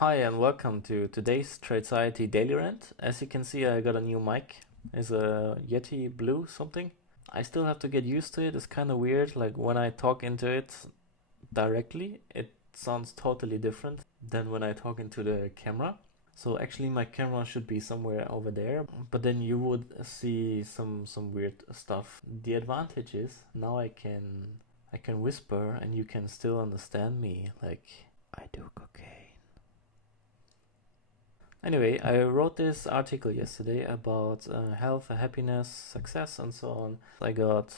Hi and welcome to today's Tradeciety Daily Rant. As you can see, I got a new mic. It's a Yeti Blue something. I still have to get used to it. It's kind of weird. Like when I talk into it directly, it sounds totally different than when I talk into the camera. So actually my camera should be somewhere over there, but then you would see some weird stuff. The advantage is now I can whisper and you can still understand me. Like I do cocaine. Anyway, I wrote this article yesterday about health, happiness, success, and so on. I got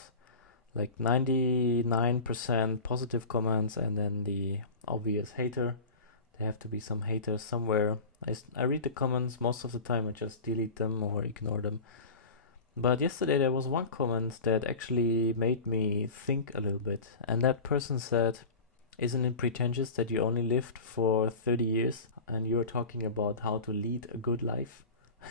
like 99% positive comments, and then the obvious hater. There have to be some haters somewhere. I read the comments most of the time, I just delete them or ignore them. But yesterday there was one comment that actually made me think a little bit, and that person said, "Isn't it pretentious that you only lived for 30 years and you're talking about how to lead a good life?"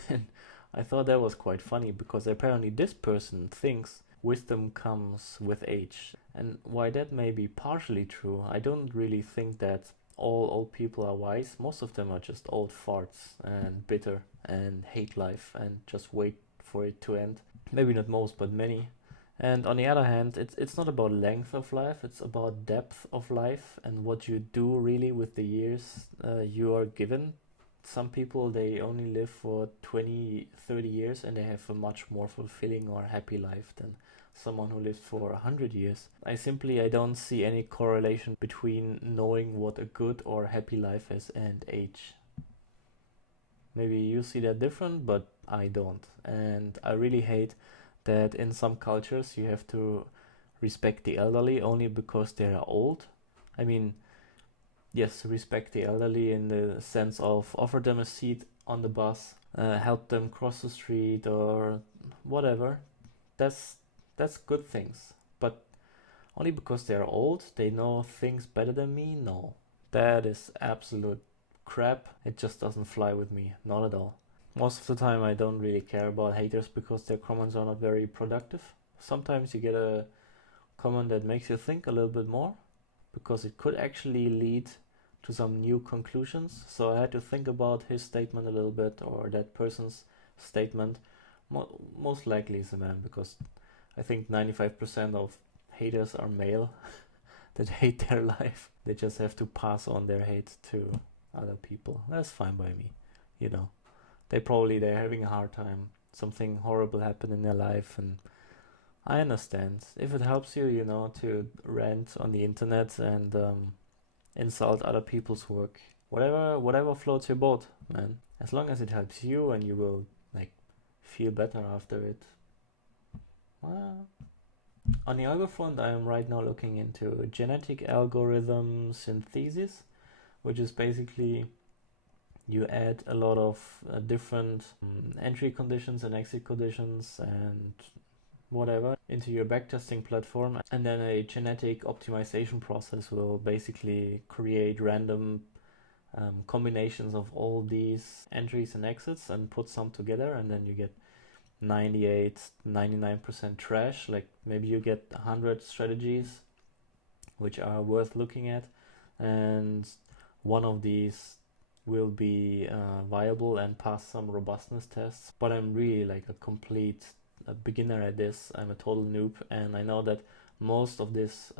And I thought that was quite funny because apparently this person thinks wisdom comes with age. And while that may be partially true, I don't really think that all old people are wise. Most of them are just old farts and bitter and hate life and just wait for it to end. Maybe not most, but many. And on the other hand, it's not about length of life, it's about depth of life and what you do really with the years you are given. Some people, they only live for 20, 30 years and they have a much more fulfilling or happy life than someone who lives for 100 years. I don't see any correlation between knowing what a good or happy life is and age. Maybe you see that different, but I don't. And I really hate that in some cultures you have to respect the elderly only because they are old. I mean, yes, respect the elderly in the sense of offer them a seat on the bus, help them cross the street or whatever. That's that's good things. But only because they are old, they know things better than me? No. That is absolute crap. It just doesn't fly with me, not at all. Most of the time I don't really care about haters because their comments are not very productive. Sometimes you get a comment that makes you think a little bit more because it could actually lead to some new conclusions. So I had to think about his statement a little bit or that person's statement. Most likely is a man because I think 95% of haters are male that hate their life. They just have to pass on their hate to other people. That's fine by me, you know. They're having a hard time. Something horrible happened in their life, and I understand. If it helps you, to rant on the internet and insult other people's work, whatever floats your boat, man. As long as it helps you and you will like feel better after it. On the algo front, I am right now looking into genetic algorithm synthesis, which is basically you add a lot of different entry conditions and exit conditions and whatever into your backtesting platform, and then a genetic optimization process will basically create random combinations of all these entries and exits and put some together, and then you get 98, 99% trash. Like maybe you get 100 strategies which are worth looking at, and one of these will be viable and pass some robustness tests. But I'm really like a complete beginner at this. I'm a total noob, and I know that most of this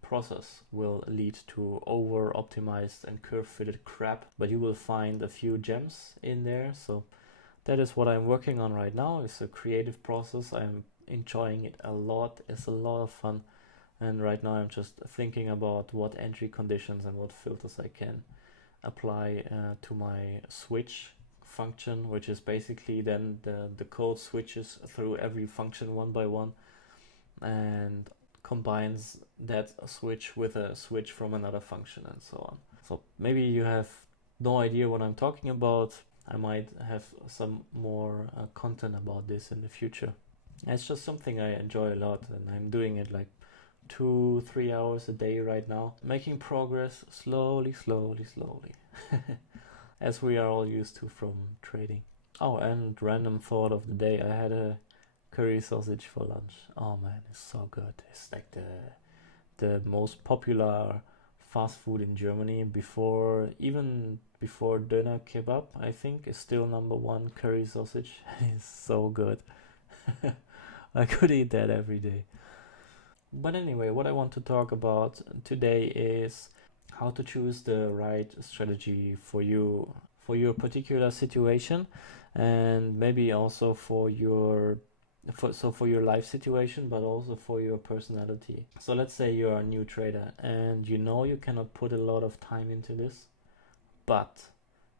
process will lead to over optimized and curve fitted crap, but you will find a few gems in there. So that is what I'm working on right now. It's a creative process. I'm enjoying it a lot. It's a lot of fun. And right now I'm just thinking about what entry conditions and what filters I can apply to my switch function, which is basically then the code switches through every function one by one and combines that switch with a switch from another function and so on. So maybe you have no idea what I'm talking about. I might have some more content about this in the future. It's just something I enjoy a lot, and I'm doing it like 2-3 hours a day right now, making progress slowly, as we are all used to from trading. Oh, and random thought of the day, I had a curry sausage for lunch. Oh man, it's so good. It's like the most popular fast food in Germany. Even before doner kebab, I think, is still number one. Curry sausage is so good. I could eat that every day. But anyway, what I want to talk about today is how to choose the right strategy for your particular situation, and maybe also for your life situation, but also for your personality. So let's say you're a new trader and you know you cannot put a lot of time into this, but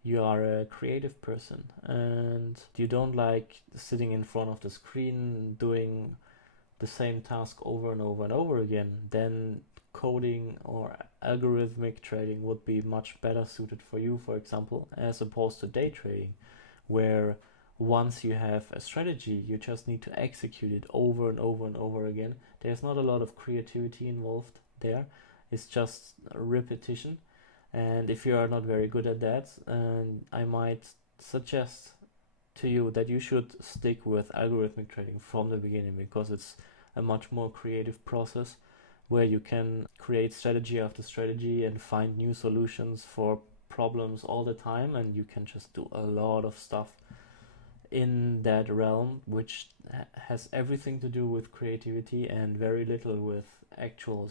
you are a creative person and you don't like sitting in front of the screen doing the same task over and over and over again, then coding or algorithmic trading would be much better suited for you, for example, as opposed to day trading, where once you have a strategy, you just need to execute it over and over and over again. There's not a lot of creativity involved there. It's just repetition. And if you are not very good at that, I might suggest to you that you should stick with algorithmic trading from the beginning, because it's a much more creative process where you can create strategy after strategy and find new solutions for problems all the time, and you can just do a lot of stuff in that realm, which has everything to do with creativity and very little with actual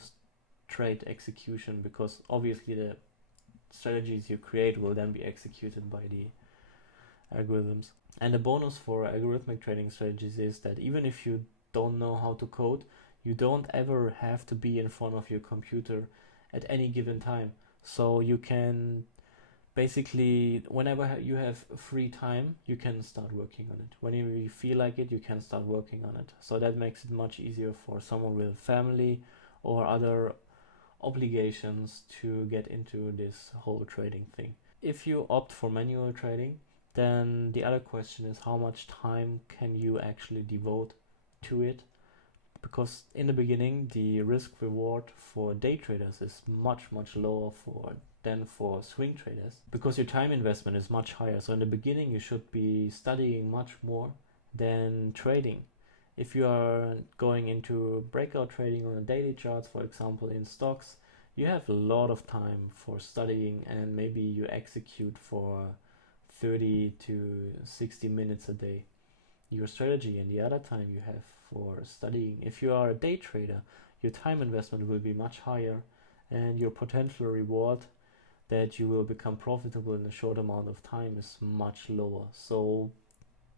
trade execution, because obviously the strategies you create will then be executed by the algorithms. And the bonus for algorithmic trading strategies is that even if you don't know how to code, you don't ever have to be in front of your computer at any given time. So you can basically, whenever you have free time, you can start working on it. Whenever you feel like it, you can start working on it. So that makes it much easier for someone with family or other obligations to get into this whole trading thing. If you opt for manual trading, then the other question is how much time can you actually devote to it? Because in the beginning, the risk reward for day traders is much lower than for swing traders, because your time investment is much higher. So in the beginning, you should be studying much more than trading. If you are going into breakout trading on a daily charts, for example, in stocks, you have a lot of time for studying, and maybe you execute for 30 to 60 minutes a day your strategy, and the other time you have for studying. If you are a day trader, your time investment will be much higher, and your potential reward that you will become profitable in a short amount of time is much lower. So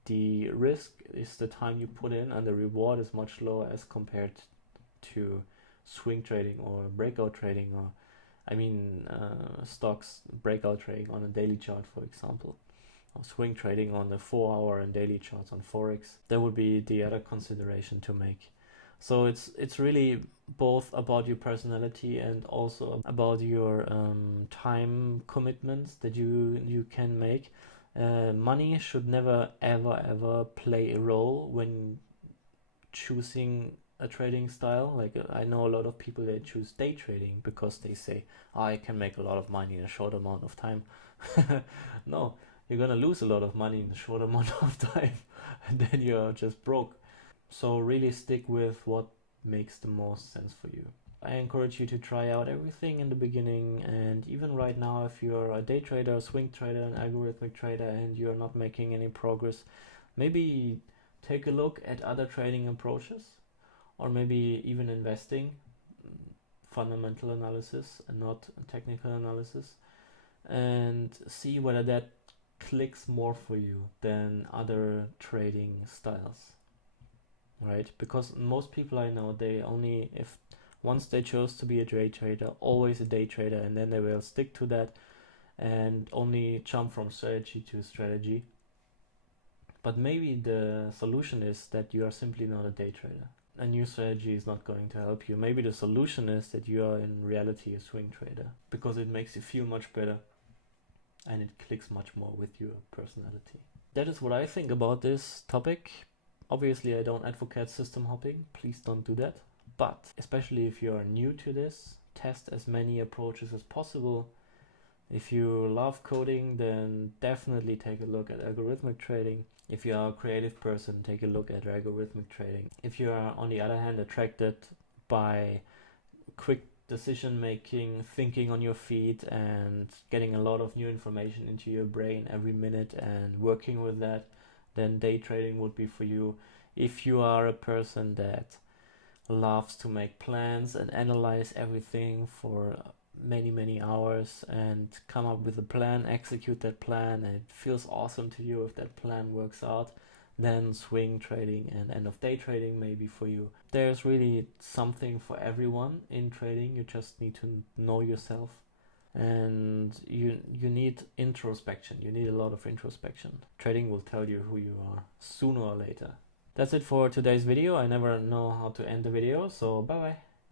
the risk is the time you put in, and the reward is much lower as compared to swing trading or breakout trading, or stocks breakout trading on a daily chart, for example, or swing trading on the 4-hour and daily charts on Forex. That would be the other consideration to make. So it's really both about your personality and also about your time commitments that you can make. Money should never ever play a role when choosing a trading style. Like I know a lot of people that choose day trading because they say, I can make a lot of money in a short amount of time. No, you're gonna lose a lot of money in a short amount of time, and then you're just broke. So really stick with what makes the most sense for you. I encourage you to try out everything in the beginning, and even right now, if you're a day trader, swing trader, an algorithmic trader, and you're not making any progress, maybe take a look at other trading approaches, or maybe even investing, fundamental analysis and not technical analysis, and see whether that clicks more for you than other trading styles, right? Because most people I know, they only, if once they chose to be a day trader, always a day trader, and then they will stick to that and only jump from strategy to strategy. But maybe the solution is that you are simply not a day trader. A new strategy is not going to help you. Maybe the solution is that you are in reality a swing trader, because it makes you feel much better and it clicks much more with your personality. That is what I think about this topic. Obviously, I don't advocate system hopping. Please don't do that. But especially if you are new to this, test as many approaches as possible. If you love coding, then definitely take a look at algorithmic trading. If you are a creative person, take a look at algorithmic trading. If you are, on the other hand, attracted by quick decision making, thinking on your feet, and getting a lot of new information into your brain every minute and working with that, then day trading would be for you. If you are a person that loves to make plans and analyze everything for many hours and come up with a plan, execute that plan, and it feels awesome to you if that plan works out, then swing trading and end of day trading may be for you. There's really something for everyone in trading. You just need to know yourself, and you need introspection. You need a lot of introspection. Trading will tell you who you are sooner or later. That's it for today's video. I never know how to end the video, so bye bye.